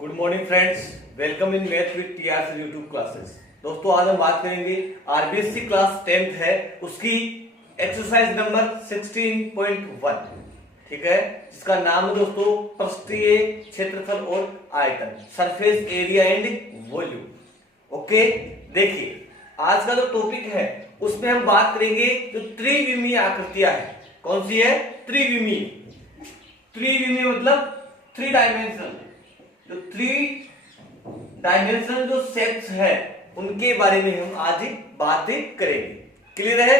Good morning friends, welcome in math with TR YouTube classes. दोस्तों आज हम बात करेंगे आरबीएससी क्लास 10th है उसकी एक्सरसाइज नंबर 16.1, ठीक है, जिसका नाम है दोस्तों पृष्ठीय क्षेत्रफल और आयतन, surface area and volume. Okay, देखिए आज का जो टॉपिक है उसमें हम बात करेंगे जो त्रिविमीय आकृतियां है। कौन सी है? त्रिविमीय। त्रिविमीय मतलब थ्री डायमेंशनल, जो थ्री डायमेंशनल जो शेप्स है उनके बारे में हम आज बात करेंगे। क्लियर है?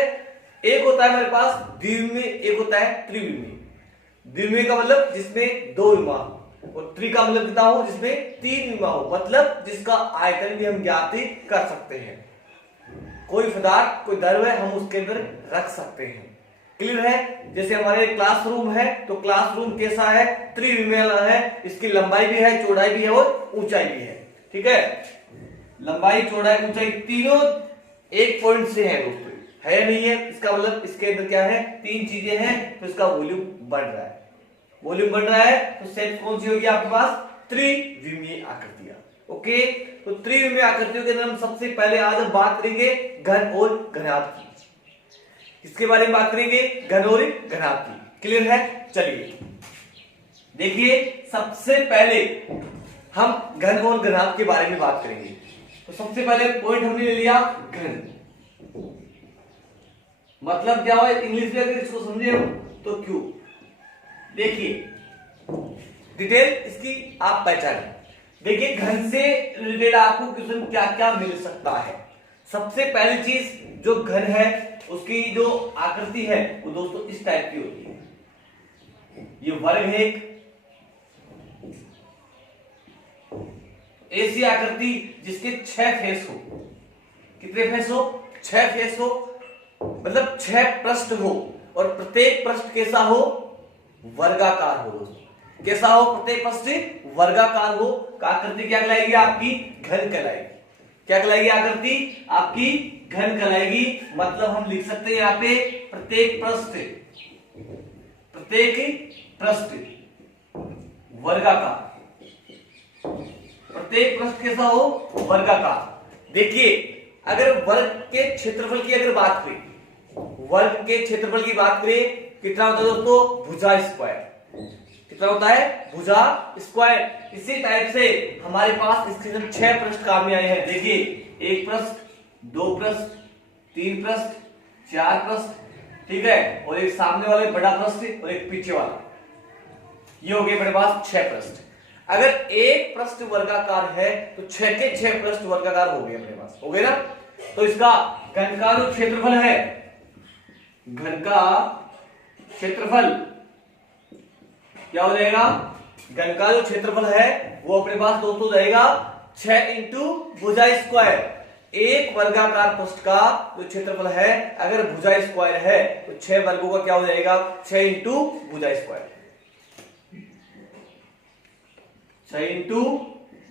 एक होता है हमारे पास द्विविमीय, एक होता है त्रिविमीय। द्विविमीय का मतलब जिसमें दो विमा हो, और त्रि का मतलब कितना हो? जिसमें तीन विमा हो, मतलब जिसका आयतन भी हम ज्ञात कर सकते हैं। कोई पदार्थ, कोई द्रव्य हम उसके अंदर रख सकते हैं। क्लियर है? जैसे हमारे क्लासरूम है तो क्लासरूम कैसा है? त्रिविमीय है, इसकी लंबाई भी है, चौड़ाई भी है और ऊंचाई भी है। ठीक है, लंबाई, चौड़ाई, ऊंचाई तीनों एक पॉइंट से है दोस्तों, है या नहीं है? इसका मतलब इसके अंदर क्या है? तीन चीजें हैं, तो इसका वॉल्यूम बढ़ रहा है। वॉल्यूम बढ़ रहा है तो शेप कौन सी होगी आपके पास? त्रिविमीय आकृतियां। ओके, तो त्रिविमीय आकृतियों के अंदर हम सबसे पहले आज हम बात करेंगे घन और घनाभ की। किसके बारे में बात करेंगे? घन और घनाभ की। क्लियर है? चलिए देखिए, सबसे पहले हम घन और घनाभ के बारे में बात करेंगे। तो सबसे पहले पॉइंट हमने ले लिया घन, मतलब क्या हुआ इंग्लिश में, अगर इसको समझे हो तो क्यों। देखिए डिटेल इसकी आप पहचानें। देखिए घन से रिलेटेड आपको क्वेश्चन क्या क्या मिल सकता है। सबसे पहली चीज, जो घन है उसकी जो आकृति है वो दोस्तों इस टाइप की होती है। ये वर्ग है, एक ऐसी आकृति जिसके 6 फेस हो। कितने फेस हो? 6 फेस हो, मतलब 6 पृष्ठ हो, और प्रत्येक पृष्ठ कैसा हो? वर्गाकार हो दोस्तों। कैसा हो? प्रत्येक पृष्ठ वर्गाकार हो। आकृति क्या कहलाएगी? आपकी घन कहलाएगी। क्या कहलाएगी? आकृति आपकी घन कहलाएगी। मतलब हम लिख सकते हैं यहाँ पे प्रत्येक पृष्ठ वर्गाकार। प्रत्येक पृष्ठ कैसा हो? वर्गाकार। देखिए अगर वर्ग के क्षेत्रफल की अगर बात करें, वर्ग के क्षेत्रफल की बात करें, कितना होता है दोस्तों? भुजा स्क्वायर। कितना होता है? भुजा स्क्वायर। इसी टाइप से हमारे पास इसके अंदर 6 पृष्ठ काम में आए हैं। देखिए, एक पृष्ठ, दो पृष्ठ, तीन पृष्ठ, 4 पृष्ठ, ठीक है, और एक सामने वाले बड़ा पृष्ठ और एक पीछे वाला। ये हो गए मेरे पास 6 पृष्ठ। अगर एक पृष्ठ वर्गाकार है तो 6 के 6 पृष्ठ वर्गाकार हो गए मेरे पास, हो गए ना। तो इसका घन का जो क्षेत्रफल है, घन का क्षेत्रफल क्या हो जाएगा? घन का जो क्षेत्रफल है वो अपने पास दोस्तों जाएगा 6 इंटू भुजा स्क्वायर। एक वर्गाकार पृष्ठ का जो क्षेत्रफल है, अगर भुजा स्क्वायर है तो 6 वर्गों का क्या हो जाएगा? 6 इंटू भुजा स्क्वायर, 6 इंटू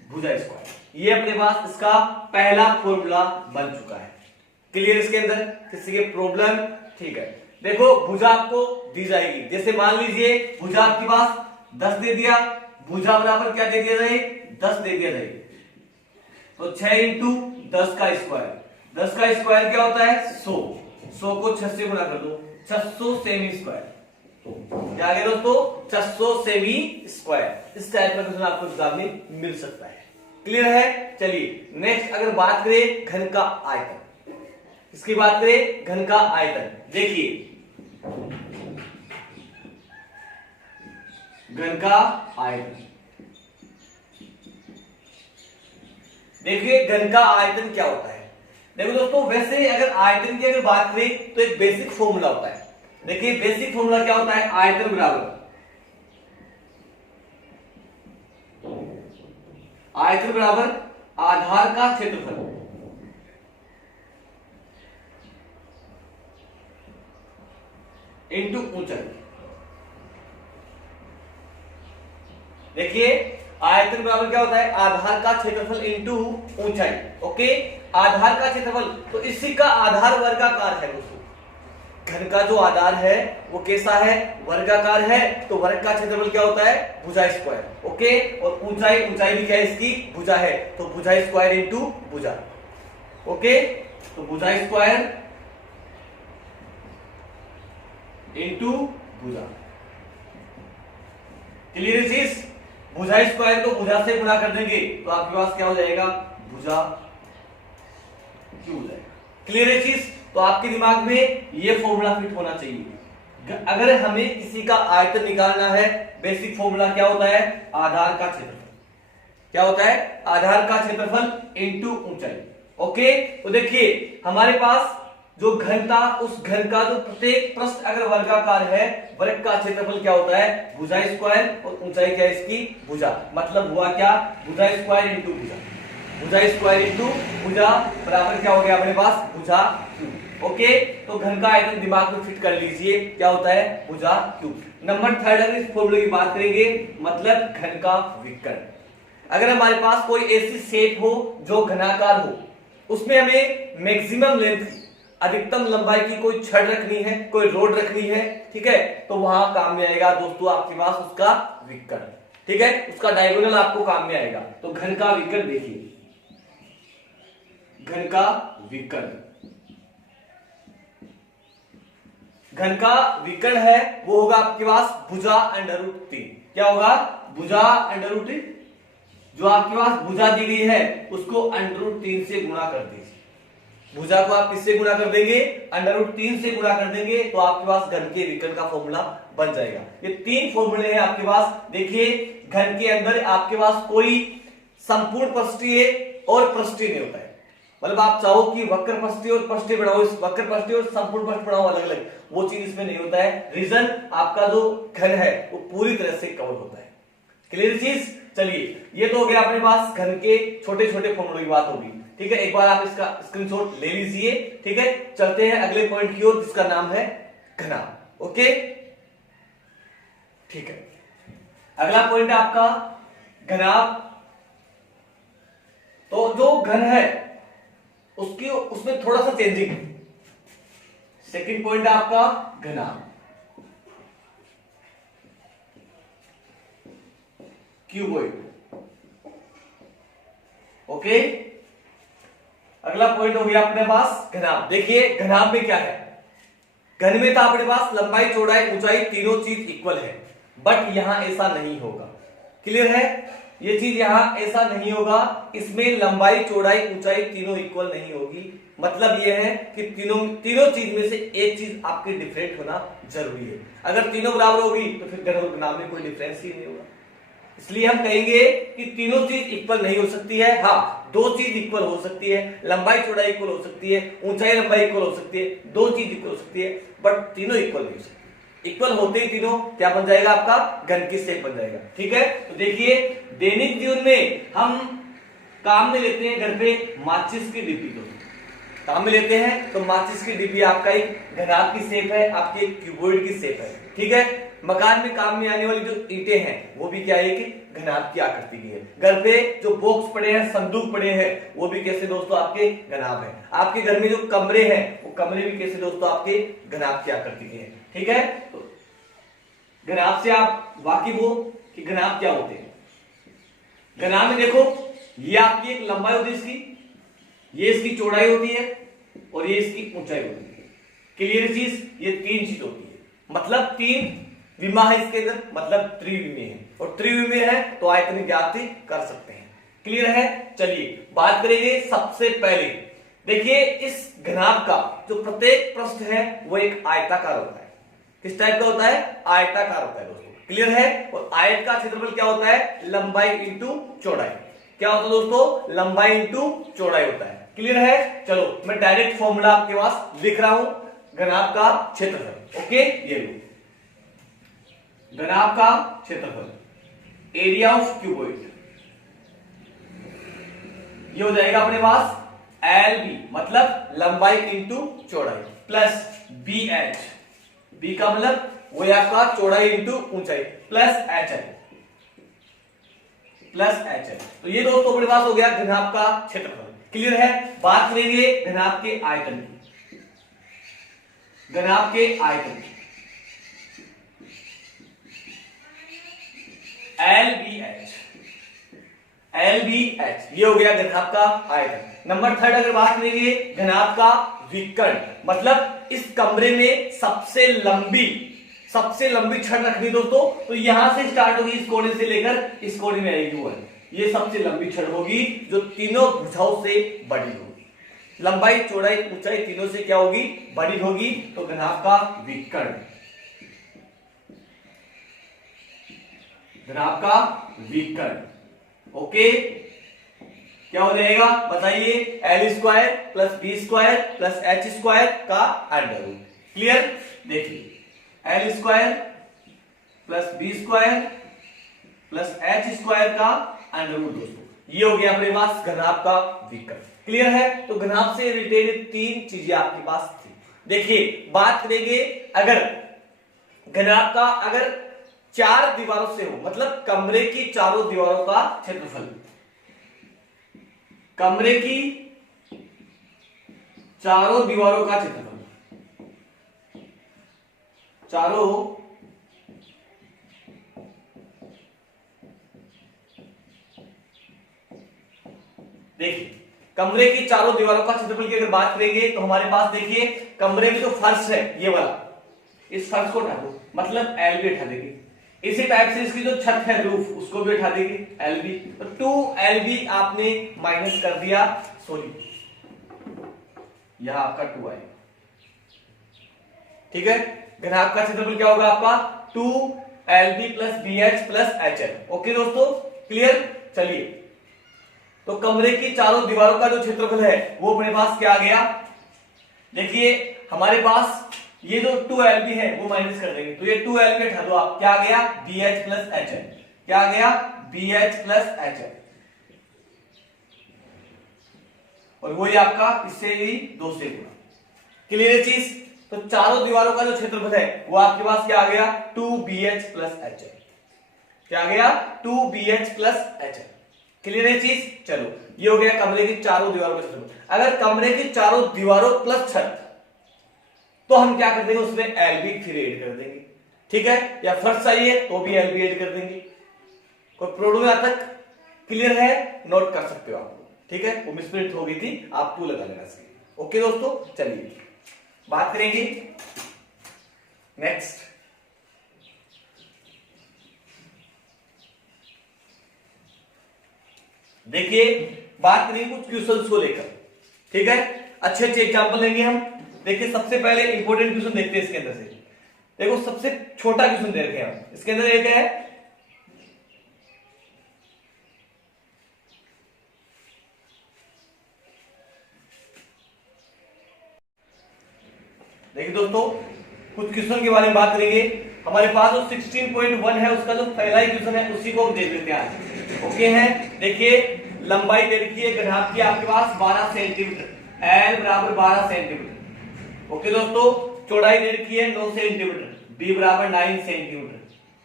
भुजा स्क्वायर। ये अपने पास इसका पहला फॉर्मूला बन चुका है। क्लियर? इसके अंदर किसी के प्रॉब्लम? ठीक है, देखो भुजा आपको दी जाएगी। जैसे मान लीजिए भुजा आपके पास 10 दे दिया, भुजा बराबर क्या दे दिया जाए? 10 दे दिया जाए। तो 6 इंटू 10 का स्क्वायर, 10 का स्क्वायर क्या होता है? 100। 100 को 6 से गुणा कर दो, 600 सेमी स्क्वायर। क्या आ गया दोस्तों? 600 सेमी स्क्वायर। इस टाइप का क्वेश्चन आपको एग्जाम में मिल सकता है। क्लियर है? चलिए नेक्स्ट अगर बात करें घन का आयतन, इसकी बात करें घन का आयतन। देखिए घन का आयतन, देखिए घन का आयतन क्या होता है। देखो दोस्तों, वैसे अगर आयतन की अगर बात करें तो एक बेसिक फॉर्मूला होता है। देखिए बेसिक फॉर्मूला क्या होता है? आयतन बराबर आधार का क्षेत्रफल इंटू ऊंचाई। देखिए आयतन बराबर क्या होता है? आधार का क्षेत्रफल इंटू ऊंचाई। ओके, आधार का क्षेत्रफल, तो इसी का आधार वर्गाकार है दोस्तों। घन का जो आधार है वो कैसा है, वर्गाकार है, तो वर्ग का क्षेत्रफल क्या होता है, भुजा स्क्वायर। ओके, और ऊंचाई भी क्या है इसकी, भुजा है, तो भुजा स्क्वायर इंटू भुजा। ओके, तो भुजा स्क्वायर इंटू भुजा। क्लियर चीज, भुजा स्क्वायर को भुजा से गुणा कर देंगे तो आपके पास क्या हो जाएगा, भुजा क्यू हो जाएगा। क्लियर है चीज, तो आपके दिमाग में ये फॉर्मूला फिट होना चाहिए। अगर हमें किसी का आयतन निकालना है, बेसिक फॉर्मूला क्या होता है, आधार का क्षेत्रफल। क्या होता है, आधार का क्षेत्रफल इंटू ऊंचाई। ओके, तो देखिए हमारे पास जो घन था, उस घन का जो प्रत्येक पृष्ठ अगर वर्गाकार है, वर्ग का क्षेत्रफल क्या होता है, भुजा स्क्वायर, और ऊंचाई क्या है इसकी, भुजा। मतलब हुआ क्या, भुजा स्क्वायर इंटू भुजा, भुजा स्क्वायर इंटू भुजा बराबर क्या हो गया अपने पास, भुजा क्यूब। ओके, तो घन का आयतन दिमाग में फिट कर लीजिए, क्या होता है, भुजा क्यूब। नंबर 3 अगर इस फॉर्मूले की बात करेंगे, मतलब घन का विकर्ण। अगर हमारे पास कोई ऐसी शेप हो जो घनाकार हो, उसमें हमें मैक्सिमम लेंथ, अधिकतम लंबाई की कोई छड़ रखनी है, कोई रोड रखनी है, ठीक है, तो वहां काम में आएगा दोस्तों आपके पास उसका विकर्ण। ठीक है, उसका डायगोनल आपको काम में आएगा। तो घन का विकर्ण देखिए, घन का विकर्ण, घन का विकर्ण है वो होगा आपके पास भुजा √3। क्या होगा, भुजा √3, जो आपके पास भुजा दी गई है उसको √3 से गुणा कर दीजिए। भुजा को आप किससे गुणा कर देंगे, √3 से गुणा कर देंगे, तो आपके पास घन के विकर्ण का फॉर्मूला बन जाएगा। ये 3 फॉर्मूले हैं आपके पास। देखिए घन के अंदर आपके पास कोई संपूर्ण पृष्ठीय और पृष्ठीय नहीं होता है। मतलब आप चाहो कि वक्र पृष्ठीय और पृष्ठीय बढ़ाओ, इस वक्र पृष्ठीय और संपूर्ण पृष्ठ बढ़ाओ अलग अलग, वो चीज इसमें नहीं होता है। रीजन आपका जो घन है वो पूरी तरह से कवर होता है। क्लियर चीज, चलिए ये तो हो गया अपने पास घन के छोटे छोटे फॉर्मूले की बात होगी। ठीक है, एक बार आप इसका स्क्रीनशॉट ले लीजिए। ठीक है, चलते हैं अगले पॉइंट की ओर जिसका नाम है घनाभ। ओके, ठीक है, अगला पॉइंट है आपका घनाभ। तो जो घन है उसकी उसमें थोड़ा सा चेंजिंग। सेकंड पॉइंट है आपका घनाभ, क्यूबॉइड। ओके, अगला पॉइंट हो गया अपने पास घनाभ। देखिए घनाभ में क्या है, घन में था अपने पास लंबाई चौड़ाई ऊंचाई तीनों चीज इक्वल है, बट यहां ऐसा नहीं होगा। क्लियर है, ये चीज यहां ऐसा नहीं होगा, इसमें लंबाई चौड़ाई ऊंचाई तीनों इक्वल नहीं होगी। मतलब ये है कि तीनों चीज में से एक चीज आपकी डिफरेंट होना जरूरी है। अगर तीनों बराबर होगी तो फिर घन और घनाभ में कोई डिफरेंस ही नहीं होगा। इसलिए हम कहेंगे कि तीनों चीज इक्वल नहीं हो सकती है। हाँ, दो चीज इक्वल हो सकती है, लंबाई चौड़ाई इक्वल हो सकती है, ऊंचाई लंबाई इक्वल हो सकती है, दो चीज इक्वल हो सकती है, बट तीनों इक्वल नहीं हो सकती। इक्वल होते ही तीनों क्या बन जाएगा, आपका घन की शेप बन जाएगा। ठीक है, तो देखिए दैनिक जीवन में हम काम में लेते हैं घर पे माचिस की डिब्बी, तो काम में लेते हैं तो माचिस की डिब्बी आपका एक घनाभ की शेप है, आपकी एक क्यूबॉइड की शेप है। ठीक है, मकान में काम में आने वाली जो ईंटें हैं वो भी क्या है कि घनाभ की आकृति की है। घर पे जो बॉक्स पड़े हैं, संदूक पड़े हैं, वो भी कैसे दोस्तों आपके घनाभ है। आपके घर में जो कमरे हैं वो कमरे भी कैसे दोस्तों आपके घनाभ की आकृति के हैं। ठीक है, तो घनाभ से आप वाकिफ हो कि घनाभ क्या होते हैं। घनाभ में देखो, ये आपकी एक लंबाई होती है इसकी, ये इसकी चौड़ाई होती है और ये इसकी ऊंचाई होती है। क्लियर चीज, ये तीन चीज होती है, मतलब तीन विमा है इसके अंदर, मतलब त्रिविमीय है, और त्रिविमीय है तो आयतन ज्ञात कर सकते हैं। क्लियर है, चलिए बात करेंगे सबसे पहले। देखिए इस घनाभ का जो प्रत्येक पृष्ठ है वो एक आयताकार होता है। किस टाइप का होता है, आयताकार होता है दोस्तों। क्लियर है, और आयत का क्षेत्रफल क्या होता है, लंबाई इंटू चौड़ाई। क्या होता है दोस्तों, लंबाई इंटू चौड़ाई होता है। क्लियर है, चलो मैं डायरेक्ट फॉर्मूला आपके पास लिख रहा हूं घनाभ का क्षेत्रफल। ओके, ये लो घनाभ का क्षेत्रफल, एरिया ऑफ क्यूबॉइड, ये हो जाएगा अपने पास LB, मतलब लंबाई इंटू चौड़ाई, प्लस BH, B का मतलब वो है आपका चौड़ाई इंटू ऊंचाई, प्लस HI, तो ये दोस्तों अपने पास हो गया घनाभ का क्षेत्रफल। क्लियर है, बात करेंगे घनाभ के आयतन की। घनाभ के आयतन LBH, ये हो गया घनाभ का आयतन। नंबर थर्ड अगर बात करेंगे घनाभ का विकर्ण, मतलब इस कमरे में सबसे लंबी छड़ रखनी दोस्तों, तो यहां से स्टार्ट होगी, इस कोने से लेकर इस कोने में आएगी वो, ये सबसे लंबी छड़ होगी जो तीनों भुजाओं से बड़ी होगी। लंबाई चौड़ाई ऊंचाई तीनों से क्या होगी, बड़ी होगी, तो घनाभ का विकर्ण, घनाभ का विकर्ण। ओके, क्या हो जाएगा बताइए, L² plus B² plus H² का अंडर रूट। क्लियर, देखिए L² plus B² plus H² का अंडर रूट दोस्तों, ये हो गया अपने पास घनाभ का विकर्ण। क्लियर है, तो घनाभ से रिलेटेड तीन चीजें आपके पास थी। देखिए बात करेंगे अगर घनाभ का अगर चार दीवारों से हो, मतलब कमरे की चारों दीवारों का क्षेत्रफल, कमरे की चारों दीवारों का क्षेत्रफल, चारों देखिए कमरे की चारों दीवारों का क्षेत्रफल की अगर बात करेंगे तो हमारे पास देखिए कमरे में जो फर्श है ये वाला, इस फर्श को हटा दो, मतलब LB हटा देंगे। इसी टाइप से इसकी जो छत है रूफ, उसको भी हटा देंगे LB, तो 2LB आपने माइनस कर दिया, सॉरी यहां आपका 2 आएगा। ठीक है, घनाभ का क्षेत्रफल क्या होगा आपका 2LB plus BH plus HL। Okay दोस्तों, क्लियर। चलिए, तो कमरे की चारों दीवारों का जो क्षेत्रफल है वो अपने पास क्या आ गया, देखिए हमारे पास ये जो 2LB है वो माइनस कर देंगे, तो ये 2LB हटा दो आप, क्या आ गया BH प्लस HL, क्या आ गया BH प्लस HL, और वो ये आपका इससे ही 2 से गुणा। क्लियर है चीज, तो चारों दीवारों का जो क्षेत्रफल है वो आपके पास क्या आ गया 2BH प्लस HL, क्या आ गया 2BH प्लस HL। क्लियर है चीज, चलो ये हो गया कमरे की चारों दीवारों का क्षेत्रफल। अगर कमरे की चारों दीवारों प्लस छत, तो हम क्या कर देंगे उसमें LB फिर ऐड कर देंगे। ठीक है, या फर्श चाहिए तो भी LB ऐड कर देंगे। कोई प्रॉब्लम यहां तक क्लियर है, नोट कर सकते हो आप। ठीक है, वो मिसप्रिंट हो गई थी, आप 2 लगा लेना इसके। ओके दोस्तों, चलिए बात करेंगे नेक्स्ट। देखिए बात करेंगे कुछ क्वेश्चंस को लेकर। ठीक है, अच्छे अच्छे एग्जांपल लेंगे हम। देखिए सबसे पहले इंपॉर्टेंट क्वेश्चन देखते हैं इसके अंदर से। देखो सबसे छोटा क्वेश्चन दे रखे हैं हम, इसके अंदर एक है, देखिए दोस्तों कुछ क्वेश्चन के बारे में बात करेंगे। हमारे पास जो 16.1 है उसका जो पहला ही क्वेश्चन है उसी को हम देख लेते हैं आज। ओके है, देखिए लंबाई दे रखी है घनाभ की आपके पास 12 सेंटीमीटर, L बराबर 12 सेंटीमीटर। ओके दोस्तों, चौड़ाई दे रखी है 9 सेंटीमीटर, B बराबर 9 सेंटीमीटर।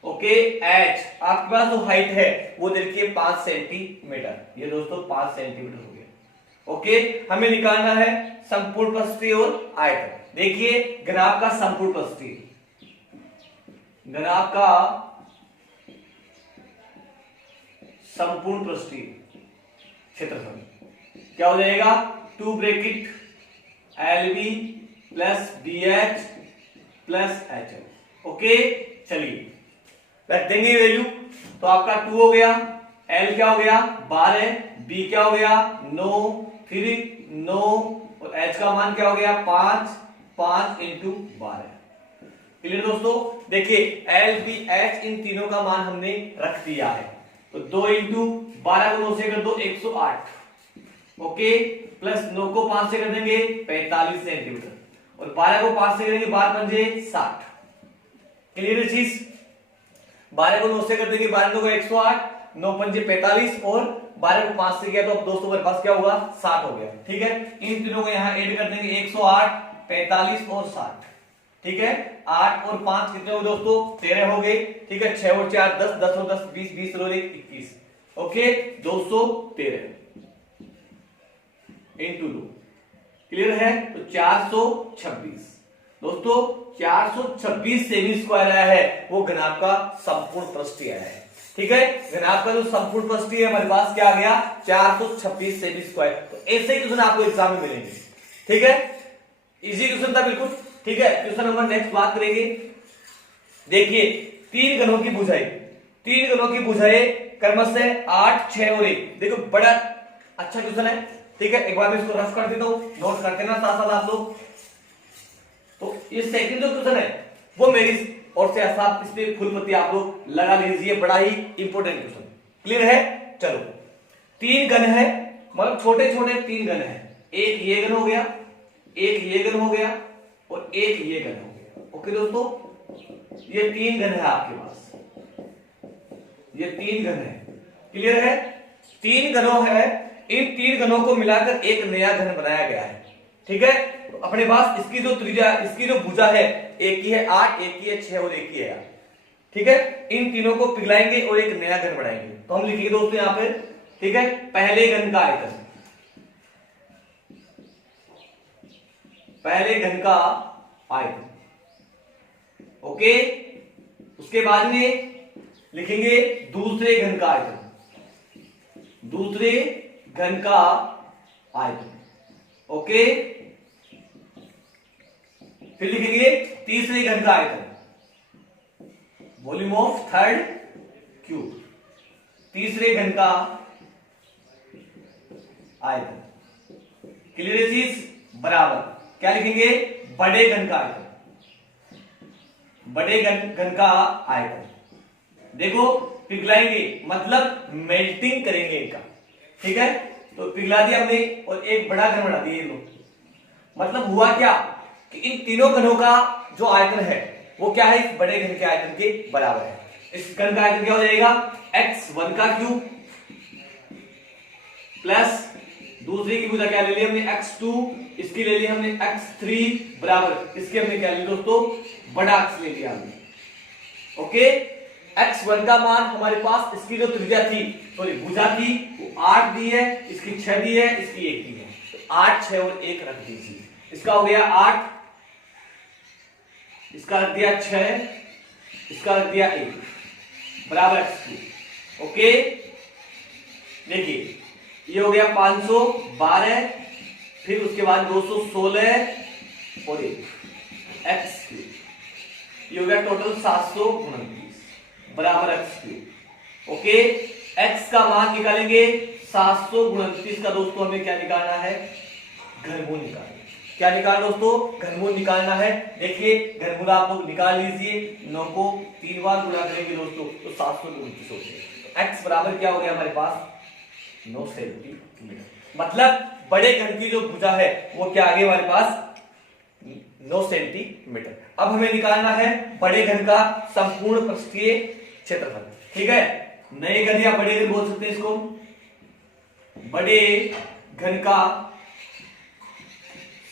ओके, H आपके पास जो हाइट है वो दे रखी है 5 सेंटीमीटर, ये दोस्तों 5 सेंटीमीटर हो गया। ओके, हमें निकालना है संपूर्ण प्रस्थि और आयतन। देखिए घनाभ का संपूर्ण प्रस्थि, घनाभ का संपूर्ण पृष्ठीय क्षेत्रफल क्या हो जाएगा 2 bracket LB plus BH plus HL। Okay, चलिए रख देंगे वैल्यू, तो आपका 2 हो गया, L क्या हो गया 12, B क्या हो गया 9, फिर 9 और H का मान क्या हो गया 5, 5 इंटू 12। क्लियर दोस्तों, देखिए L, B, H इन तीनों का मान हमने रख दिया है, तो 2 इंटू 12 को 9 से कर दो 108। ओके, प्लस 9 को 5 से कर देंगे 45 सेंटीमीटर, और 12 को 5 से करेंगे 12 पंजे 60। क्लियर है चीज, 12 को 9 से कर देंगे 12 को 108, 9 पंजे 45 और 12 को 5 से किया तो अब दोस्तों मेरे पास क्या होगा 60 हो गया। ठीक है, इन तीनों को यहाँ ऐड कर देंगे 108, 45 और 60। ठीक है, 8 और 5 कितने हो दोस्तों 13 हो गए। ठीक है, 6 और 4 10, 10 और 10 20, 20 और 1 21। Okay, 213 into 2। क्लियर है, तो 426। दोस्तों 426 सेमी स्क्वायर आया है, वो घन आपका संपूर्ण पृष्ठीय आया है। ठीक है, घन आपका जो संपूर्ण पृष्ठीय है हमारे पास क्या आ गया 426 सेमी स्क्वायर। तो ऐसे ही क्वेश्चन आपको एग्जाम में मिलेंगे। ठीक है, इजी क्वेश्चन था बिल्कुल। ठीक है, क्वेश्चन नंबर नेक्स्ट बात करेंगे। देखिए तीन घनों की भुजाएं, तीन घनों की भुजाएं क्रमशः 8, 6 और 1। देखो बड़ा अच्छा क्वेश्चन है। ठीक है, एक बार मैं इसको रफ कर देता हूं, नोट करते ना साथ साथ आप लोग। तो ये सेकंड जो क्वेश्चन है वो मेरी और से साथ इस पे फुल पत्ती आप लोग लगा लीजिए, बड़ा ही इंपॉर्टेंट क्वेश्चन। क्लियर है? चलो, तीन घन है, मतलब छोटे छोटे तीन घन है। एक ये घन हो गया, एक ये घन हो गया और एक ये घन हो गया। ओके दोस्तों, ये तीन घन है आपके पास, ये तीन घन है। क्लियर है? तीन घनों है, इन तीन घनों को मिलाकर एक नया घन बनाया गया है। ठीक है, तो अपने पास इसकी जो त्रिज्या, इसकी जो भुजा है, एक की है 8, एक की है 6 और एक की है 8। ठीक है, इन तीनों को पिघलाएंगे और एक नया घन बनाएंगे। तो हम लिखेंगे दोस्तों यहां पे, ठीक है, पहले घन का आयतन, पहले घन का आयतन। ओके, उसके बाद में लिखेंगे दूसरे घन का आयतन, दूसरे घन का आयतन। ओके, फिर लिखेंगे तीसरे घन का आयतन, वॉल्यूम ऑफ थर्ड क्यूब, तीसरे घन का आयतन। क्लियर है चीज? बराबर क्या लिखेंगे? बड़े घन का आयतन, बड़े घन का आयतन। देखो पिघलाएंगे मतलब मेल्टिंग करेंगे इनका। ठीक है, तो पिघला दिया हमने और एक बड़ा घन बना दिया ये लोग। मतलब हुआ क्या कि इन तीनों घनों का जो आयतन है वो क्या है, इस बड़े घन के आयतन के बराबर है। इस घन का आयतन क्या हो जाएगा? x1 का क्यूब प्लस दूसरी की भुजा क्या ले ली हमने x2, इसकी ले ली हमने x3 बराबर इसके हमने क्या लिया दोस्तों, बड़ा x ले लिया हमने। ओके, x1 का मान हमारे पास, इसकी जो त्रिज्या थी, सॉरी भुजा थी, वो 8 दी है, इसकी 6 दी है, इसकी 1 दी है। तो 8, 6 और 1 रख दीजिए। इसका हो गया 8, इसका रख दिया 6, इसका रख दिया 1 बराबर x2। ओके, देखिए ये हो गया 512, फिर उसके बाद 216 और 1 x3, ये हो गया टोटल 729 बराबर x3। ओके, x का मान निकालेंगे 729 का दोस्तों हमें क्या निकालना है? घनमूल निकालना। क्या निकालना दोस्तों? घनमूल निकालना है। देखिए घनमूल आप लोग निकाल लीजिए, 9 को 3 बार गुणा करेंगे दोस्तों तो 729 होते हैं। तो x बराबर क्या हो गया हमारे पास? 9 सेंटीमीटर। मतलब बड़े घन की जो भुजा है वो क्या आ गई हमारे पास? 9 सेंटीमीटर। अब हमें निकालना है बड़े घन का संपूर्ण पृष्ठीय क्षेत्रफल। ठीक है, नए घन या बड़े घन बोल सकते हैं इसको, बड़े घन का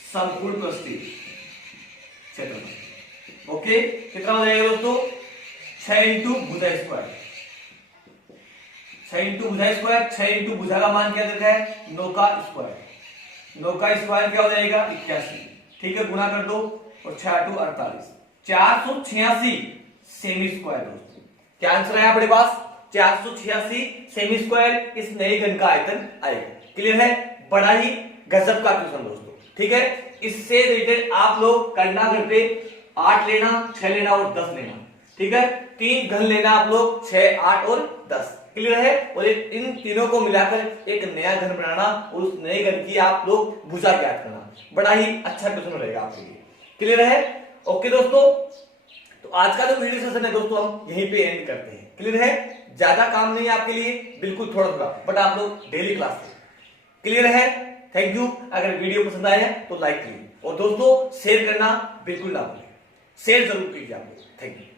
संपूर्ण पृष्ठीय क्षेत्रफल। ओके, कितना हो जाएगा दोस्तों? 6 इंटू भुजा स्क्वायर, 6 इंटू भुजा स्क्वायर, 6 इंटू भुजा का मान क्या देखा है? 9 का स्क्वायर, 9 का स्क्वायर क्या हो जाएगा? 81। ठीक है, गुणा कर दो और 6 8 48, 486 सेमी स्क्वायर दोस्तों। क्या आंसर आया अपने पास? 486 सेमी स्क्वायर इस नए घन का आयतन आएगा। क्लियर है? बड़ा ही गजब का क्वेश्चन दोस्तों। ठीक है, इससे रिलेटेड आप लोग करना घर पे 8 लेना, 6 लेना और 10 लेना। ठीक है, 3 घन लेना आप लोग, 6, 8 और 10। क्लियर है? और इन तीनों को मिलाकर एक नया घन बनाना और उस नए घन की आप लोग भुजा ज्ञात करना। बड़ा ही अच्छा क्वेश्चन रहेगा आपके लिए। क्लियर है? ओके दोस्तों, तो आज का जो वीडियो सेशन है दोस्तों हम यहीं पे एंड करते हैं। क्लियर है? ज्यादा काम नहीं है आपके लिए, बिल्कुल थोड़ा थोड़ा, बट आप लोग डेली क्लास में। क्लियर है? Thank you. अगर वीडियो पसंद आया तो लाइक कीजिए और दोस्तों शेयर करना बिल्कुल ना भूलिए, शेयर जरूर कीजिए आप लोग। Thank you.